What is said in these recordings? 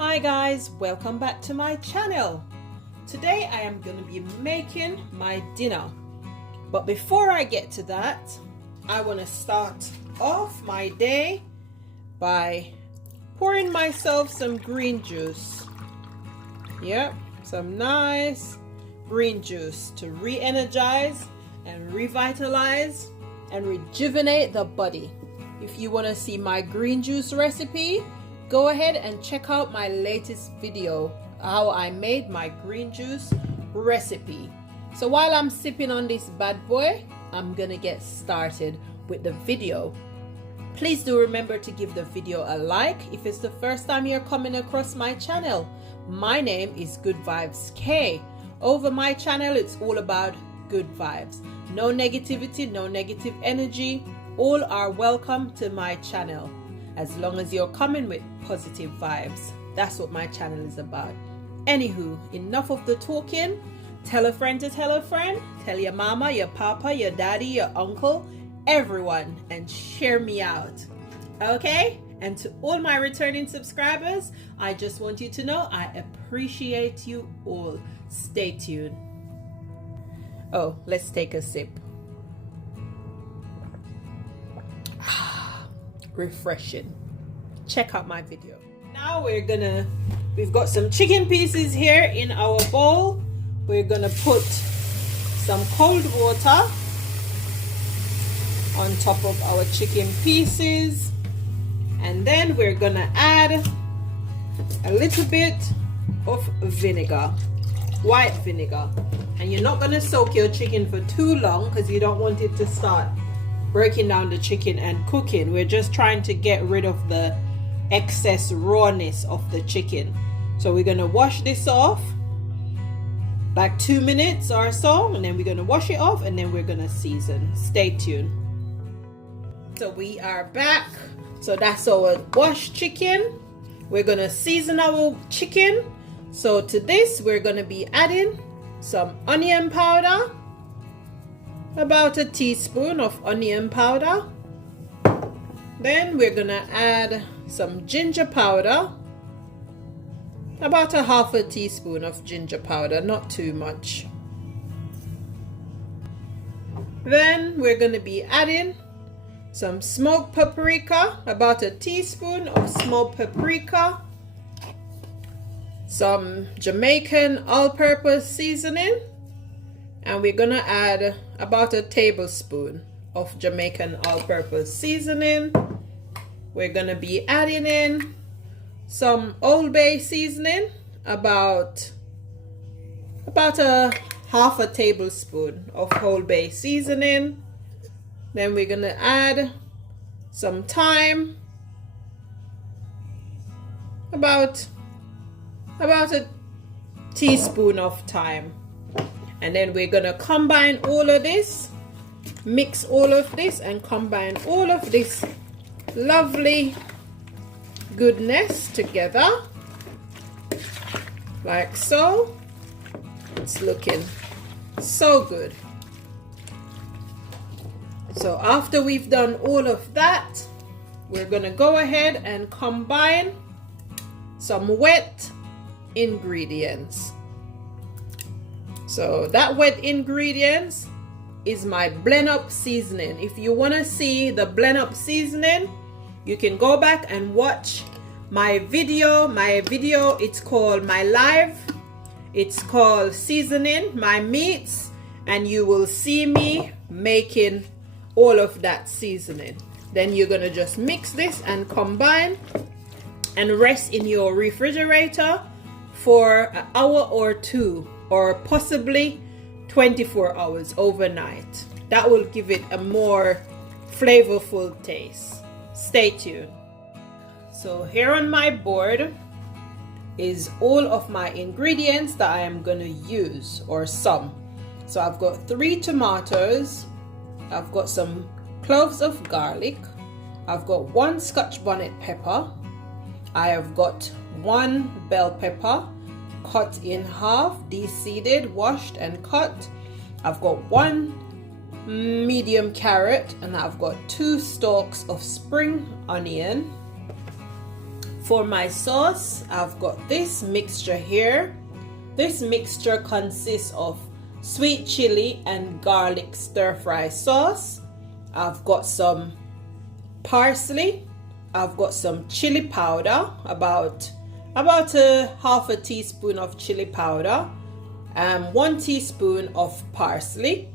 Hi guys, welcome back to my channel. Today I am going to be making my dinner. But before I get to that, I want to start off my day by pouring myself some green juice. Yep, some nice green juice to re-energize and revitalize and rejuvenate the body. If you want to see my green juice recipe, go ahead and check out my latest video, how I made my green juice recipe. So while I'm sipping on this bad boy, I'm gonna get started with the video. Please do remember to give the video a like if it's the first time you're coming across my channel. My name is Good Vibes K. Over my channel, it's all about good vibes. No negativity, no negative energy. All are welcome to my channel, as long as you're coming with positive vibes. That's what my channel is about. Anywho, enough of the talking. Tell a friend to tell a friend. Tell your mama, your papa, your daddy, your uncle, everyone, and share me out. Okay? And to all my returning subscribers, I just want you to know I appreciate you all. Stay tuned. Oh, let's take a sip. Refreshing. Check out my video. Now we've got some chicken pieces here in our bowl. We're gonna put some cold water on top of our chicken pieces, and then we're gonna add a little bit of vinegar, white vinegar. And you're not gonna soak your chicken for too long because you don't want it to start breaking down the chicken and cooking. We're just trying to get rid of the excess rawness of the chicken. So we're gonna wash this off like 2 minutes or so, and then we're gonna wash it off, and then we're gonna season. Stay tuned. So we are back. So that's our washed chicken. We're gonna season our chicken. So to this we're gonna be adding some onion powder, about a teaspoon of onion powder. Then we're gonna add some ginger powder, about a half a teaspoon of ginger powder, not too much. Then we're gonna be adding some smoked paprika, about a teaspoon of smoked paprika, some Jamaican all-purpose seasoning, and we're gonna add about a tablespoon of Jamaican all-purpose seasoning. We're gonna be adding in some Old Bay seasoning, about a half a tablespoon of Old Bay seasoning. Then we're gonna add some thyme, about a teaspoon of thyme. And then we're gonna combine all of this, mix all of this, and combine all of this lovely goodness together, like so. It's looking so good. So after we've done all of that, we're gonna go ahead and combine some wet ingredients. So that wet ingredients is my blend up seasoning. If you want to see the blend up seasoning, you can go back and watch my video. It's called my live. It's called Seasoning My Meats, and you will see me making all of that seasoning. Then you're gonna just mix this and combine and rest in your refrigerator for an hour or two, or possibly 24 hours overnight. That will give it a more flavorful taste. Stay tuned. So here on my board is all of my ingredients that I am going to use, or some. So I've got 3 tomatoes, I've got some cloves of garlic, I've got 1 Scotch bonnet pepper, I have got 1 bell pepper cut in half, de-seeded, washed and cut. I've got 1 medium carrot, and I've got 2 stalks of spring onion, For my sauce, I've got this mixture here. This mixture consists of sweet chili and garlic stir-fry sauce. I've got some parsley. I've got some chili powder, about a half a teaspoon of chili powder, and 1 teaspoon of parsley.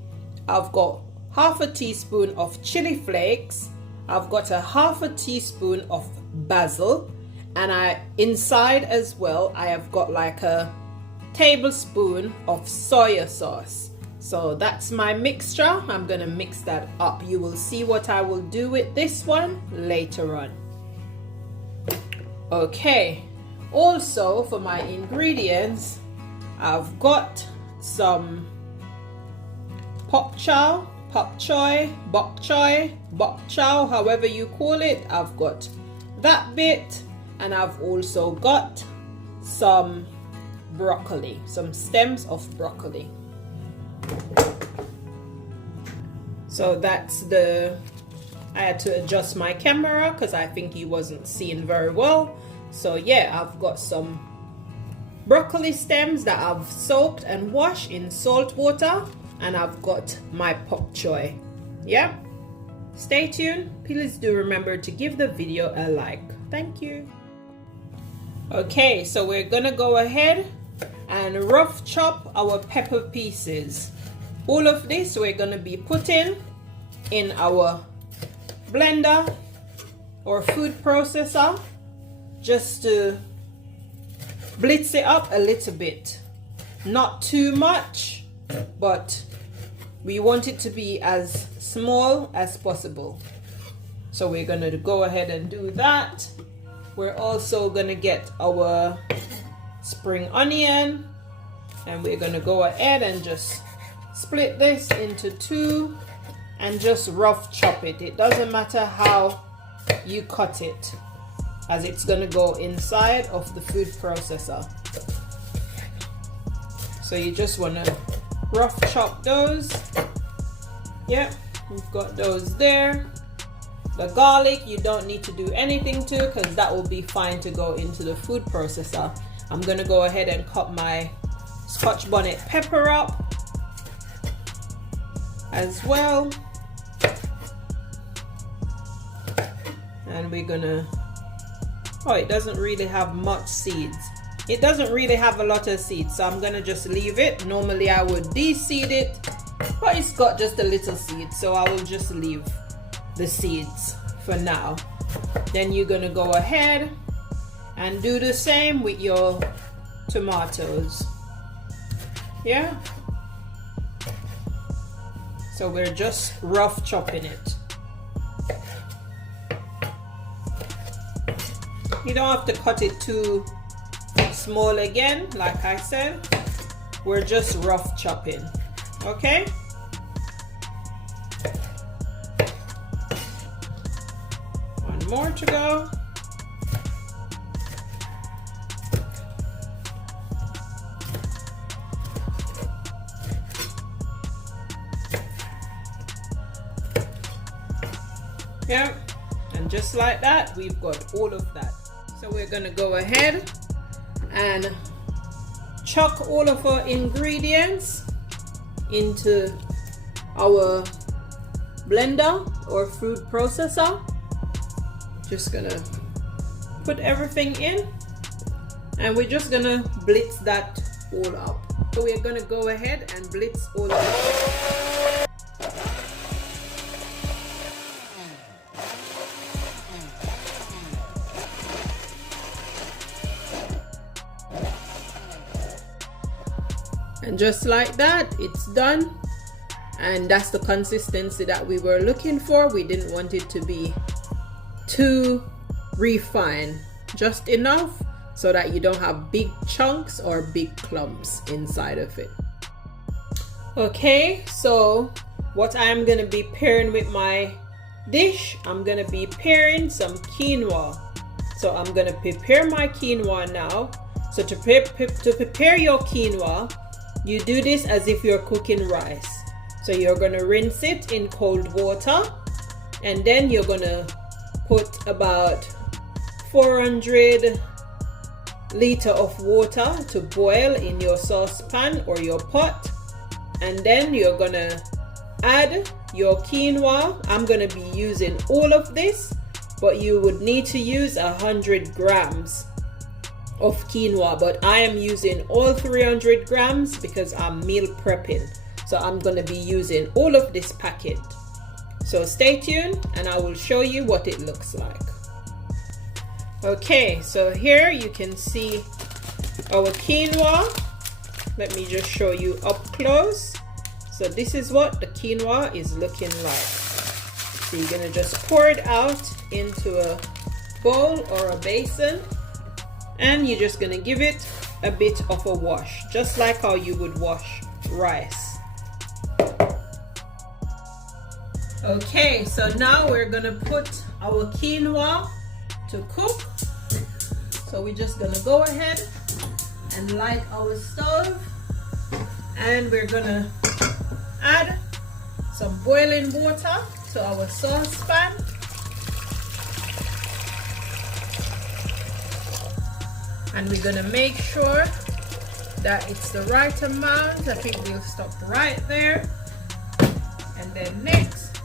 I've got half a teaspoon of chili flakes. I've got a half a teaspoon of basil, and inside as well I have got like a tablespoon of soy sauce. So that's my mixture. I'm gonna mix that up. You will see what I will do with this one later on. Okay, also for my ingredients, I've got some pok choy, bok choy, however you call it. I've got that bit, and I've also got some broccoli, some stems of broccoli. So that's I had to adjust my camera because I think he wasn't seeing very well. So yeah, I've got some broccoli stems that I've soaked and washed in salt water, and I've got my pok choy. Yeah, stay tuned. Please do remember to give the video a like. Thank you. Okay, so we're gonna go ahead and rough chop our pepper pieces. All of this we're gonna be putting in our blender or food processor just to blitz it up a little bit. Not too much, but we want it to be as small as possible. So we're gonna go ahead and do that. We're also gonna get our spring onion, and we're gonna go ahead and just split this into two and just rough chop it. It doesn't matter how you cut it, as it's gonna go inside of the food processor. So you just wanna rough chop those. Yep, we've got those there. The garlic you don't need to do anything to, because that will be fine to go into the food processor. I'm gonna go ahead and cut my Scotch bonnet pepper up as well, and we're gonna, oh, it doesn't really have much seeds. It doesn't really have a lot of seeds, so I'm gonna just leave it. Normally I would de-seed it, but it's got just a little seed, so I will just leave the seeds for now. Then you're gonna go ahead and do the same with your tomatoes. Yeah, so we're just rough chopping it. You don't have to cut it too small again. Like I said, we're just rough chopping. Okay, one more to go. Yeah, and just like that, we've got all of that. So we're gonna go ahead and chuck all of our ingredients into our blender or food processor. Just gonna put everything in, and we're just gonna blitz that all up. So we're gonna go ahead and blitz all of it. And just like that, it's done. And that's the consistency that we were looking for. We didn't want it to be too refined, just enough so that you don't have big chunks or big clumps inside of it. Okay, so what I'm gonna be pairing with my dish, I'm gonna be pairing some quinoa. So I'm gonna prepare my quinoa now. So to prepare your quinoa, you do this as if you're cooking rice. So you're gonna rinse it in cold water, and then you're gonna put about 400 liter of water to boil in your saucepan or your pot, and then you're gonna add your quinoa. I'm gonna be using all of this, but you would need to use 100 grams of quinoa, but I am using all 300 grams because I'm meal prepping, so I'm gonna be using all of this packet. So stay tuned and I will show you what it looks like. Okay, so here you can see our quinoa. Let me just show you up close. So this is what the quinoa is looking like. So you're gonna just pour it out into a bowl or a basin, and you're just gonna give it a bit of a wash, just like how you would wash rice. Okay, so now we're gonna put our quinoa to cook. So we're just gonna go ahead and light our stove, and we're gonna add some boiling water to our saucepan. And we're gonna make sure that it's the right amount. I think we'll stop right there. And then next,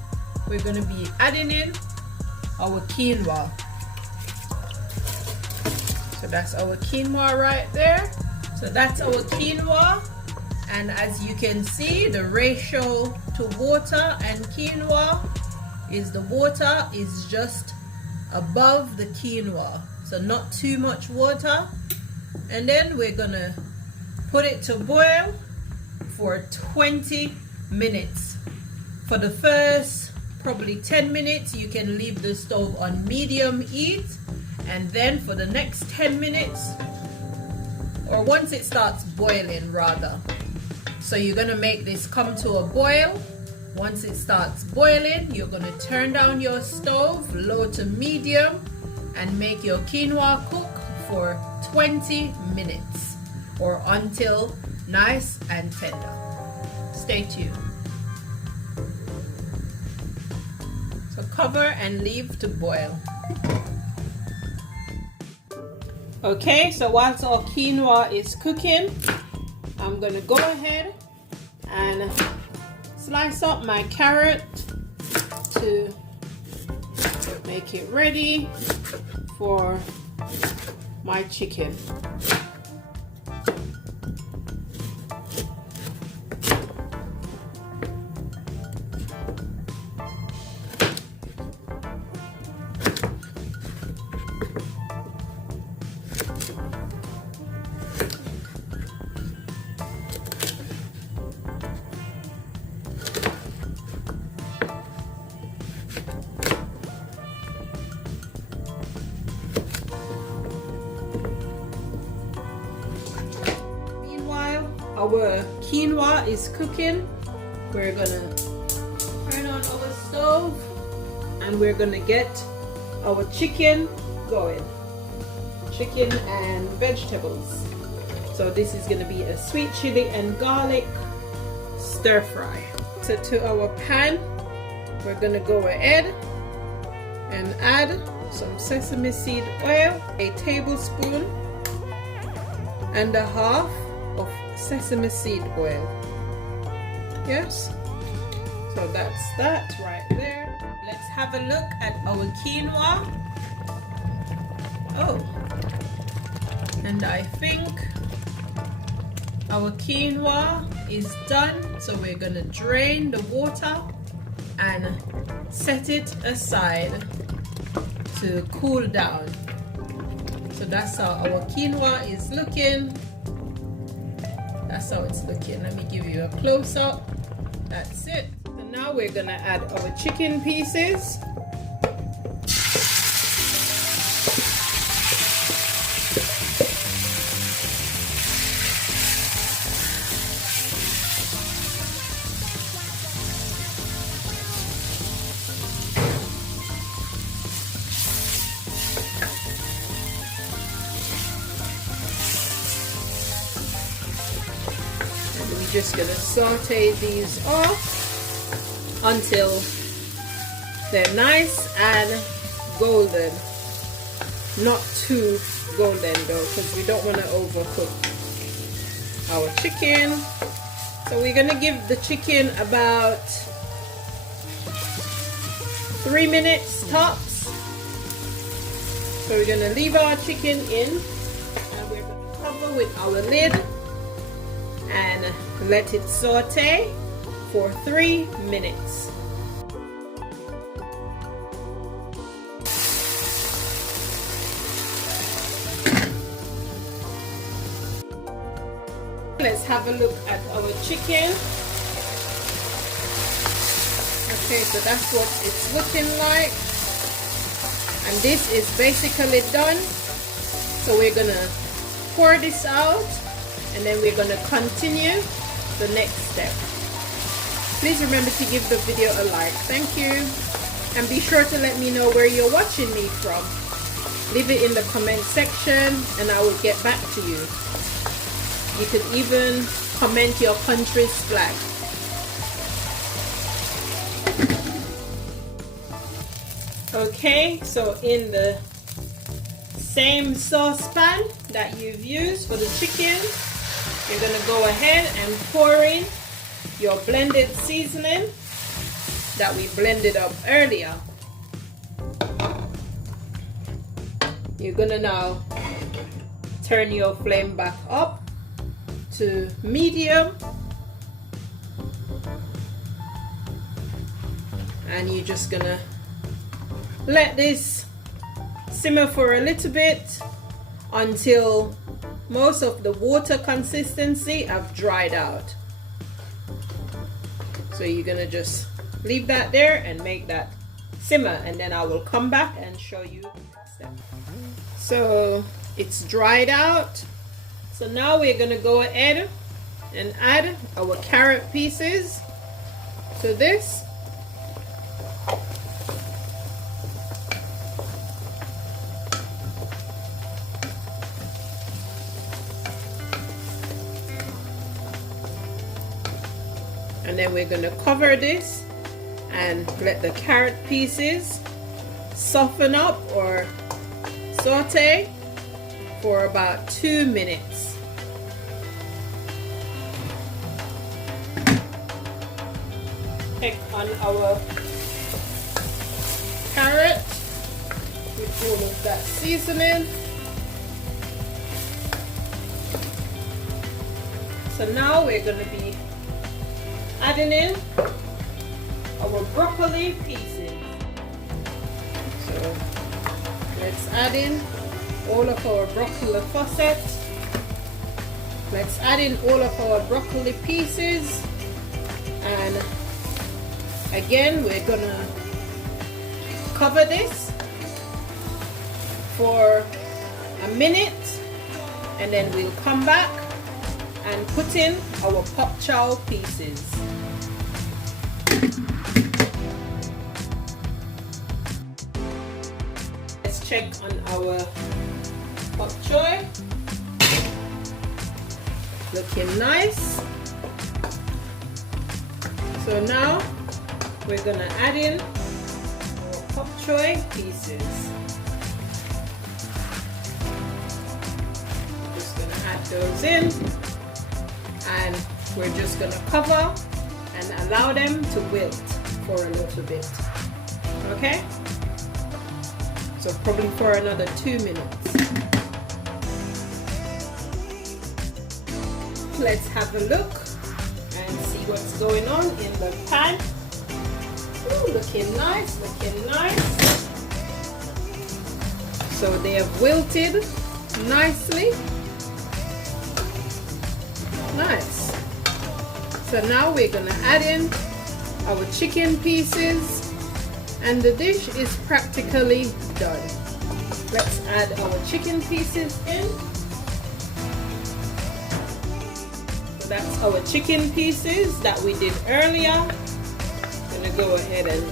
we're gonna be adding in our quinoa. So that's our quinoa right there. So that's our quinoa. And as you can see, the ratio to water and quinoa is the water is just above the quinoa. So not too much water. And then we're gonna put it to boil for 20 minutes. For the first probably 10 minutes, you can leave the stove on medium heat. And then for the next 10 minutes, or once it starts boiling rather. So you're gonna make this come to a boil. Once it starts boiling, you're gonna turn down your stove, low to medium, and make your quinoa cook for 20 minutes or until nice and tender. Stay tuned. So cover and leave to boil. Okay, so whilst our quinoa is cooking, I'm gonna go ahead and slice up my carrot to make it ready for my chicken. Our quinoa is cooking. We're gonna turn on our stove and we're gonna get our chicken going. Chicken and vegetables. So this is gonna be a sweet chili and garlic stir fry. So to our pan, we're gonna go ahead and add some sesame seed oil, a tablespoon and a half of sesame seed oil. Yes, so that's that right there. Let's have a look at our quinoa. Oh, and I think our quinoa is done, so we're gonna drain the water and set it aside to cool down. So that's how our quinoa is looking. That's how it's looking. Let me give you a close-up. That's it. So now we're gonna add our chicken pieces. Just gonna saute these off until they're nice and golden. not too golden though, because we don't want to overcook our chicken. So we're gonna give the chicken about 3 minutes tops. So we're gonna leave our chicken in, and we're gonna cover with our lid and let it saute for 3 minutes. Let's have a look at our chicken. Okay, so that's what it's looking like. And this is basically done. So we're gonna pour this out, and then we're gonna continue the next step. Please remember to give the video a like. Thank you. And be sure to let me know where you're watching me from. Leave it in the comment section and I will get back to you. You could even comment your country's flag. Okay, so in the same saucepan that you've used for the chicken, you're gonna go ahead and pour in your blended seasoning that we blended up earlier. You're gonna now turn your flame back up to medium, and you're just gonna let this simmer for a little bit until most of the water consistency have dried out. So you're gonna just leave that there and make that simmer, and then I will come back and show you the next step. So it's dried out. So now we're gonna go ahead and add our carrot pieces to this. And then we're gonna cover this and let the carrot pieces soften up or saute for about 2 minutes. Check on our carrot with all of that seasoning. So now we're going to be adding in our broccoli pieces. So let's add in all of our broccoli facets. Let's add in all of our broccoli pieces, and again we're gonna cover this for a minute, and then we'll come back and put in our pop chow pieces. Let's check on our pop choy. Looking nice. So now we're gonna add in our pop choy pieces. Just gonna add those in, and we're just gonna cover and allow them to wilt for a little bit. Okay? So probably for another 2 minutes. Let's have a look and see what's going on in the pan. Ooh, looking nice, looking nice. So they have wilted nicely. Nice. So now we're gonna add in our chicken pieces, and the dish is practically done. Let's add our chicken pieces in. That's our chicken pieces that we did earlier. I'm gonna go ahead and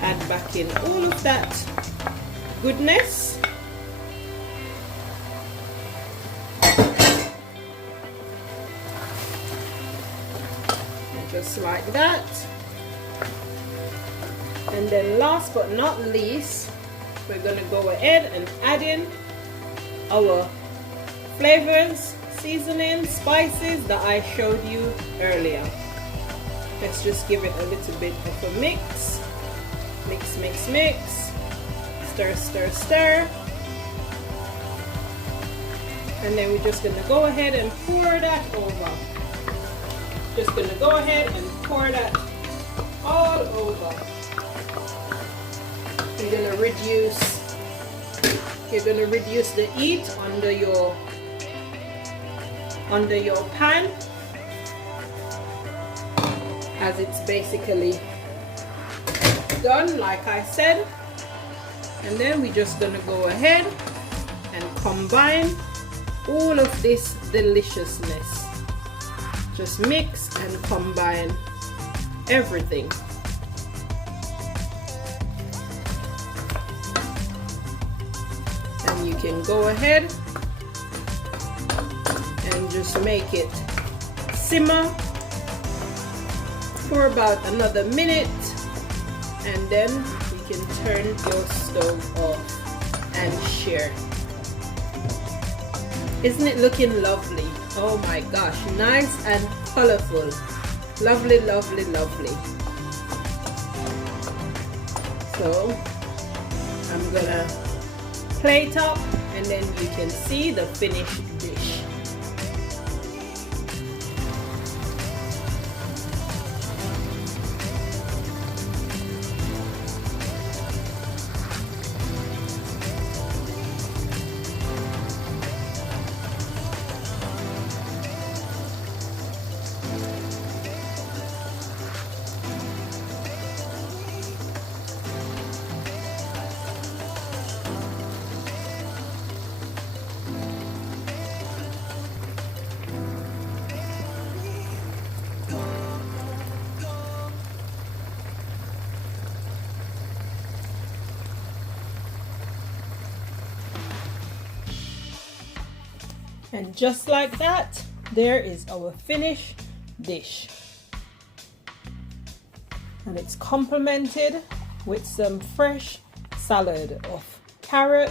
add back in all of that goodness. Just like that. And then last but not least, we're gonna go ahead and add in our flavors, seasonings, spices that I showed you earlier. Let's just give it a little bit of a mix. Mix, mix, mix. Stir, stir, stir. And then we're just gonna go ahead and pour that over. Just gonna go ahead and pour that all over. You're gonna reduce the heat under your pan, as it's basically done, like I said. And then we're just gonna go ahead and combine all of this deliciousness. Just mix and combine everything. And you can go ahead and just make it simmer for about another minute, and then you can turn your stove off and share. Isn't it looking lovely? Oh my gosh, nice and colorful. Lovely, lovely, lovely. So I'm gonna plate up, and then you can see the finished dish. And just like that, there is our finished dish. And it's complemented with some fresh salad of carrot,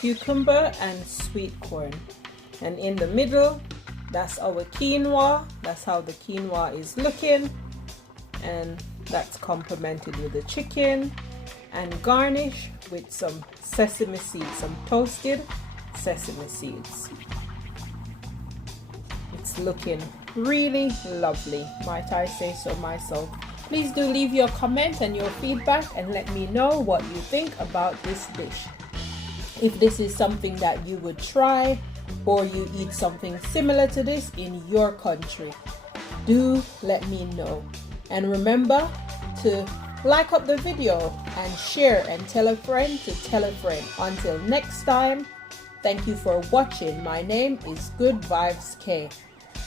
cucumber, and sweet corn. And in the middle, that's our quinoa. That's how the quinoa is looking. And that's complemented with the chicken, and garnish with some sesame seeds, some toasted sesame seeds. It's looking really lovely, might I say so myself. Please do leave your comment and your feedback and let me know what you think about this dish. If this is something that you would try, or you eat something similar to this in your country, do let me know. And remember to like up the video and share and tell a friend to tell a friend. Until next time, thank you for watching. My name is Good Vibes K.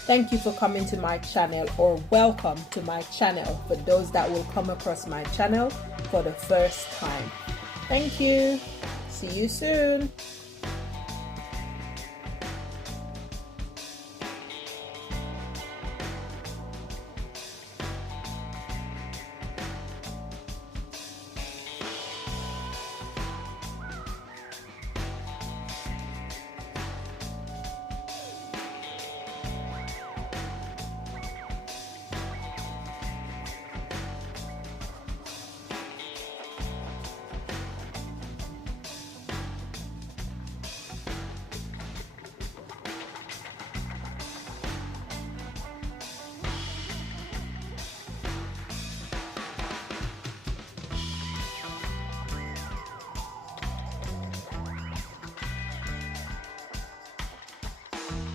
Thank you for coming to my channel, or welcome to my channel for those that will come across my channel for the first time. Thank you. See you soon.